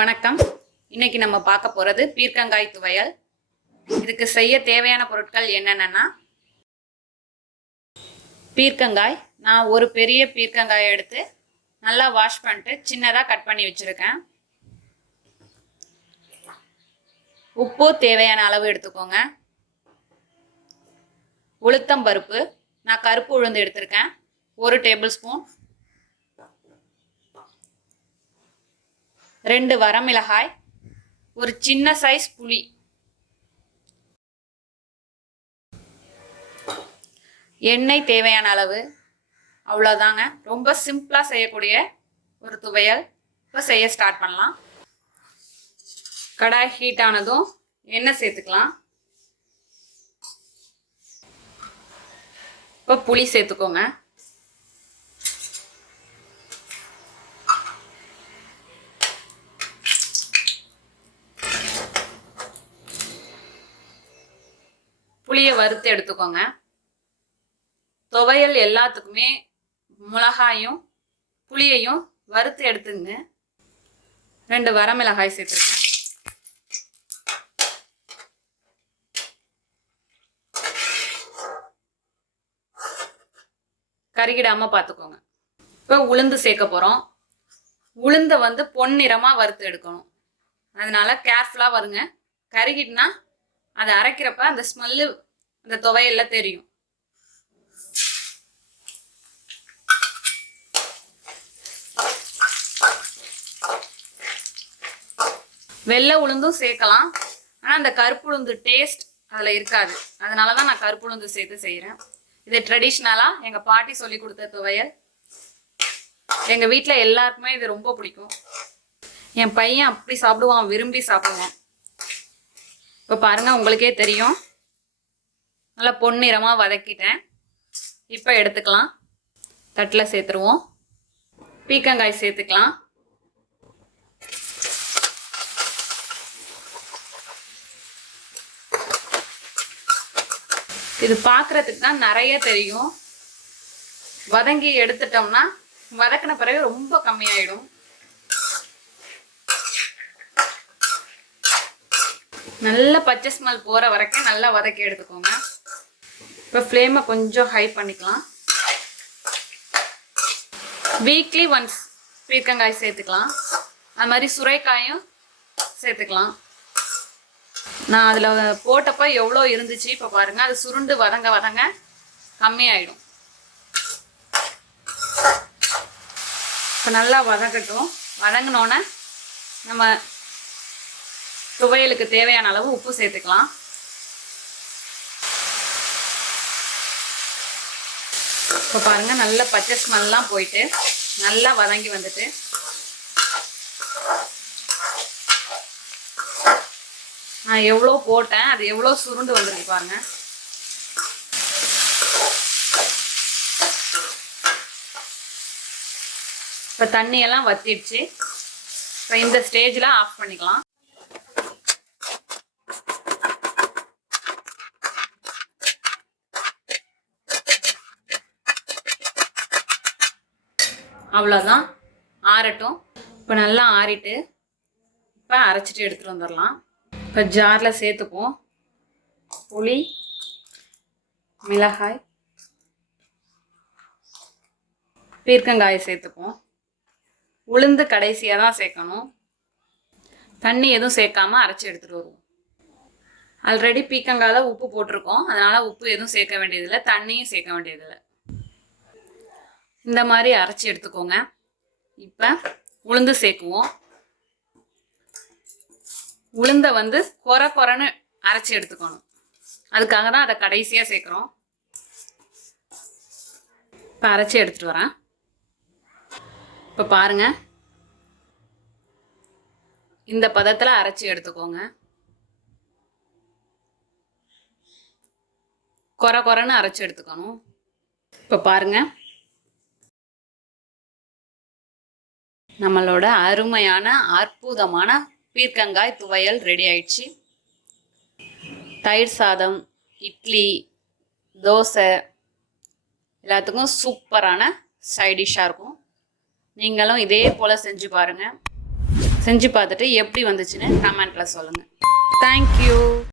வணக்கம். இன்னைக்கு நம்ம பார்க்க போகிறது பீர்க்கங்காய் துவையல். இதுக்கு செய்ய தேவையான பொருட்கள் என்னென்னா, பீர்க்கங்காய் நான் ஒரு பெரிய பீர்க்கங்காயை எடுத்து நல்லா வாஷ் பண்ணிட்டு சின்னதாக கட் பண்ணி வச்சுருக்கேன். உப்பு தேவையான அளவு எடுத்துக்கோங்க. உளுத்தம் பருப்பு நான் கருப்பு உளுந்து எடுத்திருக்கேன், 1 டேபிள் ஸ்பூன். 2 வரமிளகாய், ஒரு சின்ன சைஸ் புளி, எண்ணெய் தேவையான அளவு. அவ்வளோதாங்க. ரொம்ப சிம்பிளாக செய்யக்கூடிய ஒரு துவையல். இப்போ செய்ய ஸ்டார்ட் பண்ணலாம். கடாய் ஹீட் ஆனதும் எண்ணெய் சேர்த்துக்கலாம். இப்போ புளி சேர்த்துக்கோங்க. புளியை வறுத்து எடுத்துக்கோங்க. துவையல் எல்லாத்துக்குமே மிளகாயும் புளியையும் வறுத்து எடுத்துங்க. 2 வரமிளகாய் சேர்த்துருக்கேன். கருகிடாம பார்த்துக்கோங்க. இப்போ உளுந்து சேர்க்க போகிறோம். உளுந்தை பொன்னிறமாக வறுத்து எடுக்கணும். அதனால கேர்ஃபுல்லாக வருங்க. கருகிட்டுனா அதை அரைக்கிறப்ப அந்த ஸ்மெல்லு அந்த துவையல்ல தெரியும். வெள்ளை உளுந்தும் சேர்க்கலாம், ஆனால் அந்த கருப்பு உளுந்து டேஸ்ட் அதில் இருக்காது. அதனால தான் நான் கருப்பு உளுந்து சேர்த்து செய்கிறேன். இது ட்ரெடிஷ்னலாக எங்கள் பாட்டி சொல்லி கொடுத்த துவையல். எங்கள் வீட்டில் எல்லாருக்குமே இது ரொம்ப பிடிக்கும். என் பையன் அப்படி சாப்பிடுவான், விரும்பி சாப்பிடுவான். இப்போ பாருங்கள், உங்களுக்கே தெரியும். நல்லா பொன்னிறமாக வதக்கிட்டேன். இப்போ எடுத்துக்கலாம். தட்டில் சேர்த்துருவோம். பீர்க்கங்காய் சேர்த்துக்கலாம். இது பார்க்குறதுக்கு தான் நிறைய தெரியும். வதங்கி எடுத்துட்டோம்னா வதக்கின பிறகு ரொம்ப கம்மியாயிடும். நல்ல பச்சை ஸ்மெல் போகிற வரைக்கும் நல்லா வதக்கி எடுத்துக்கோங்க. இப்போ ஃப்ளேமை கொஞ்சம் ஹை பண்ணிக்கலாம். வீக்லி ஒன்ஸ் பீர்க்கங்காய் சேர்த்துக்கலாம். அது மாதிரி சுரைக்காயும் சேர்த்துக்கலாம். நான் அதில் போட்டப்போ எவ்வளோ இருந்துச்சு இப்போ பாருங்கள். அது சுருண்டு வதங்க வதங்க கம்மியாயிடும். இப்போ நல்லா வதக்கட்டும். வதங்கினோன்னே நம்ம துவையலுக்கு தேவையான அளவு உப்பு சேர்த்துக்கலாம். இப்போ பாருங்க, நல்ல பச்சை ஸ்மெல்லாம் போயிட்டு நல்லா வதங்கி வந்துட்டு, நான் எவ்வளோ போட்டேன் அது எவ்வளோ சுருண்டு வந்துருக்கு பாருங்க. இப்போ தண்ணியெல்லாம் வத்திடுச்சு. இப்போ இந்த ஸ்டேஜில் ஆஃப் பண்ணிக்கலாம். அவ்வளோதான், ஆறட்டும். இப்போ நல்லா ஆறிட்டு இப்போ அரைச்சிட்டு எடுத்துகிட்டு வந்துடலாம். இப்போ ஜாரில் சேர்த்துப்போம். புளி, மிளகாய், பீர்க்கங்காயை சேர்த்துப்போம். உளுந்து கடைசியாக தான் சேர்க்கணும். தண்ணி எதுவும் சேர்க்காமல் அரைச்சி எடுத்துகிட்டு வருவோம். ஆல்ரெடி பீர்க்கங்காயில் உப்பு போட்டிருக்கோம், அதனால் உப்பு எதுவும் சேர்க்க வேண்டியதில்லை, தண்ணியும் சேர்க்க வேண்டியதில்லை. இந்த மாதிரி அரைச்சி எடுத்துக்கோங்க. இப்போ உளுந்து சேர்க்குவோம். உளுந்தை கொர கொரன்னு அரைச்சி எடுத்துக்கணும். அதுக்காக தான் அதை கடைசியாக சேர்க்குறோம். இப்போ அரைச்சி எடுத்துகிட்டு வரேன். இப்போ பாருங்க, இந்த பதத்தில் அரைச்சி எடுத்துக்கோங்க. கொர கொரன்னு அரைச்சி எடுத்துக்கணும். இப்போ பாருங்க, நம்மளோட அருமையான அற்புதமான பீர்க்கங்காய் துவையல் ரெடி ஆயிடுச்சு. தயிர் சாதம், இட்லி, தோசை எல்லாத்துக்கும் சூப்பரான சைட் டிஷ்ஷாக இருக்கும். நீங்களும் இதே போல் செஞ்சு பாருங்கள். செஞ்சு பார்த்துட்டு எப்படி வந்துச்சுன்னு கமெண்ட்டில் சொல்லுங்கள். தேங்க்யூ.